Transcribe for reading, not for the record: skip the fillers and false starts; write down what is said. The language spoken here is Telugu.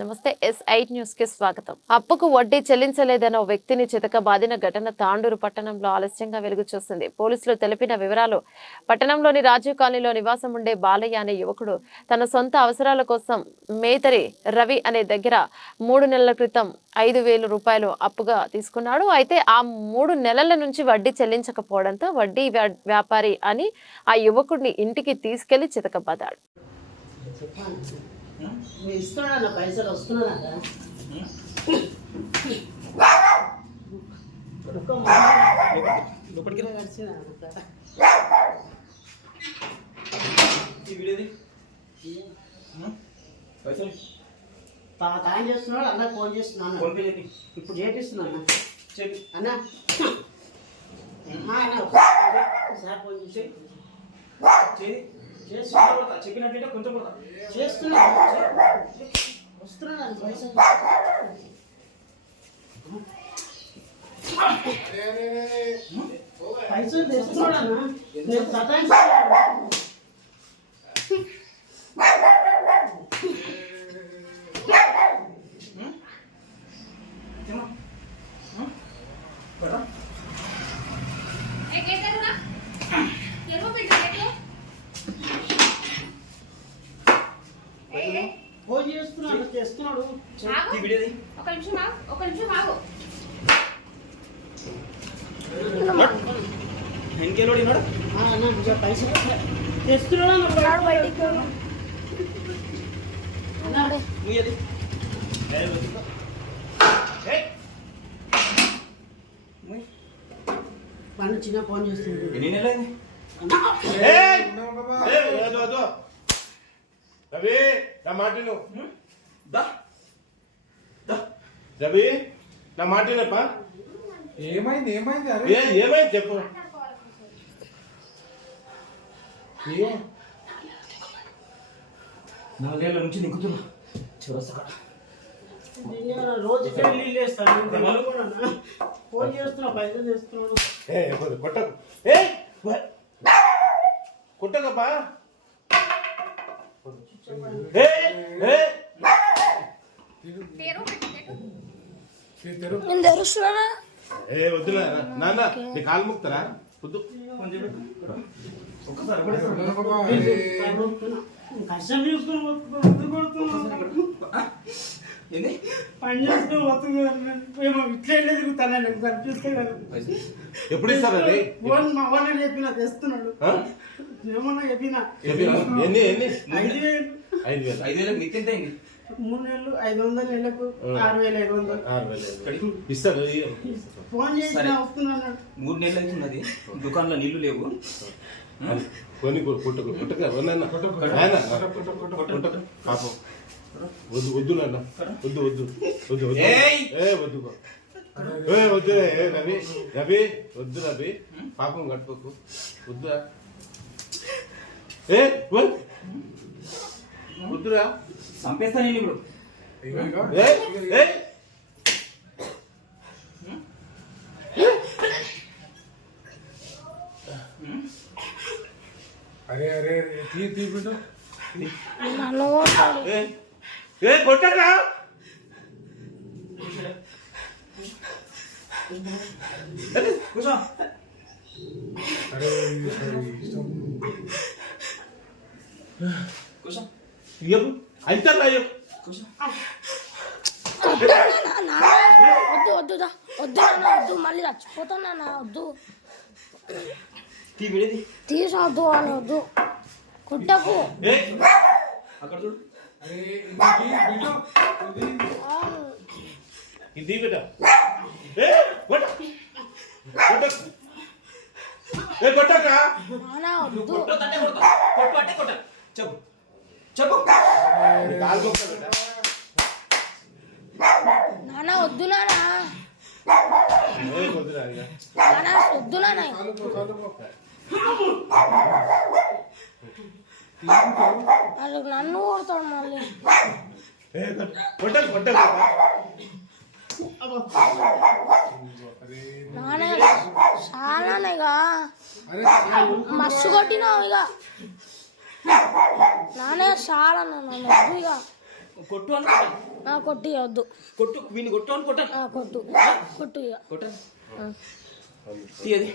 నమస్తే. S8 న్యూస్ కి స్వాగతం. అప్పుకు వడ్డీ చెల్లించలేదన్న వ్యక్తిని చితకబాదిన ఘటన తాండూరు పట్టణంలో ఆలస్యంగా వెలుగు చూసింది. పోలీసులు తెలిపిన వివరాలు: పట్టణంలోని రాజీవ్ కాలనీలో నివాసం ఉండే బాలయ్య అనే యువకుడు తన సొంత అవసరాల కోసం మేతరి రవి అనే దగ్గర 3 నెలల క్రితం 5,000 రూపాయలు అప్పుగా తీసుకున్నాడు. అయితే ఆ 3 నెలల నుంచి వడ్డీ చెల్లించకపోవడంతో వడ్డీ వ్యాపారి అని ఆ యువకుడిని ఇంటికి తీసుకెళ్లి చితకబాదాడు. ఇస్తున్నాడన్న పైసలు వస్తున్నాడట. తాను చేస్తున్నాడు అన్న, ఫోన్ చేస్తున్నాను. ఇప్పుడు చేపిస్తున్నాను అన్న. సార్ ఫోన్ చేసి చెప్పినట్లయితే కొంచెం చేస్తున్నా వస్తున్నాను పైసలు. పైసలు తెస్తున్నాడన్నా, నేను సతాయిస్తున్నాను. ఫోన్ చేస్తున్నాడు, చేస్తున్నాడు. ఒక నిమిషం ఆగు. పైసలు తెస్తున్నాడు బయటికి. మన చిన్న ఫోన్ చేస్తున్నాడు. రవి నా మాటను రవి నా మాటనప్ప. ఏమైంది ఏమైంది ఏమైంది చెప్పు. 4 ఏళ్ళ నుంచి నిక్కుతున్నా చివరసగా రోజు నీళ్ళు వేస్తాను. ఫోన్ చేస్తున్నా, పైసలు చేస్తున్నాడు. కొట్టకు కొట్టకప్పా. వద్దులే నాన్న, నీ కాలు ముక్తారా వద్దు. కష్టం చూసుకుని పని చేసుకుని వస్తుందేమో ఇట్లా తిరుగుతాను కనిపిస్తే కదా. ఎప్పుడు ఇస్తారు అది? మా వాళ్ళని చెప్పిన తెస్తున్నాడు. ఏమన్నా చెప్పిన ఎన్ని 5,000 మిత్తి ఎంత అయింది? 3 నెలలు 500 నెలకు 6,500 ఇస్తాడు. ఫోన్ చేసి వస్తున్నాడు. 3 నెలలు అవుతున్నది, దుకాణంలో నీళ్లు లేవు. కొన్ని కుట్టక పాపం వద్దు వద్దు నాన్న, వద్దు వద్దు వద్దు వద్దు వద్దు వద్దు రవి రవి వద్దు రవి, పాపం కట్టుకోకు వద్దురా. వద్దురా, చంపేస్తా నేను ఇప్పుడు. అరే అరే బిడ్డ కొట్టరా. కూర్చో. కూర్చో. అయితే వద్దు వద్దు వద్దు వద్దు, మళ్ళీ చచ్చిపోతాను నాన్న. వద్దు తీసొద్దు అని వద్దు, కుట్టకు. అక్కడ చూడు. ఇది బిడ్డ కొట్టక చెప్పు చెప్పు. నాన్న వద్దు నాన్న, వద్దు నాన్న. వాళ్ళు నన్ను కొడతాడు మళ్ళీ. నానే చాలా ఇక మస్తు కొట్టినావు ఇక. నానే చాలా నన్ను ఇక కొట్టు అని కొట్టాను. కొట్టి వద్దు కొట్టు వీడిని కొట్టు అని కొట్టాను. కొట్టు కొట్టు ఇక కొట్టాను తీయది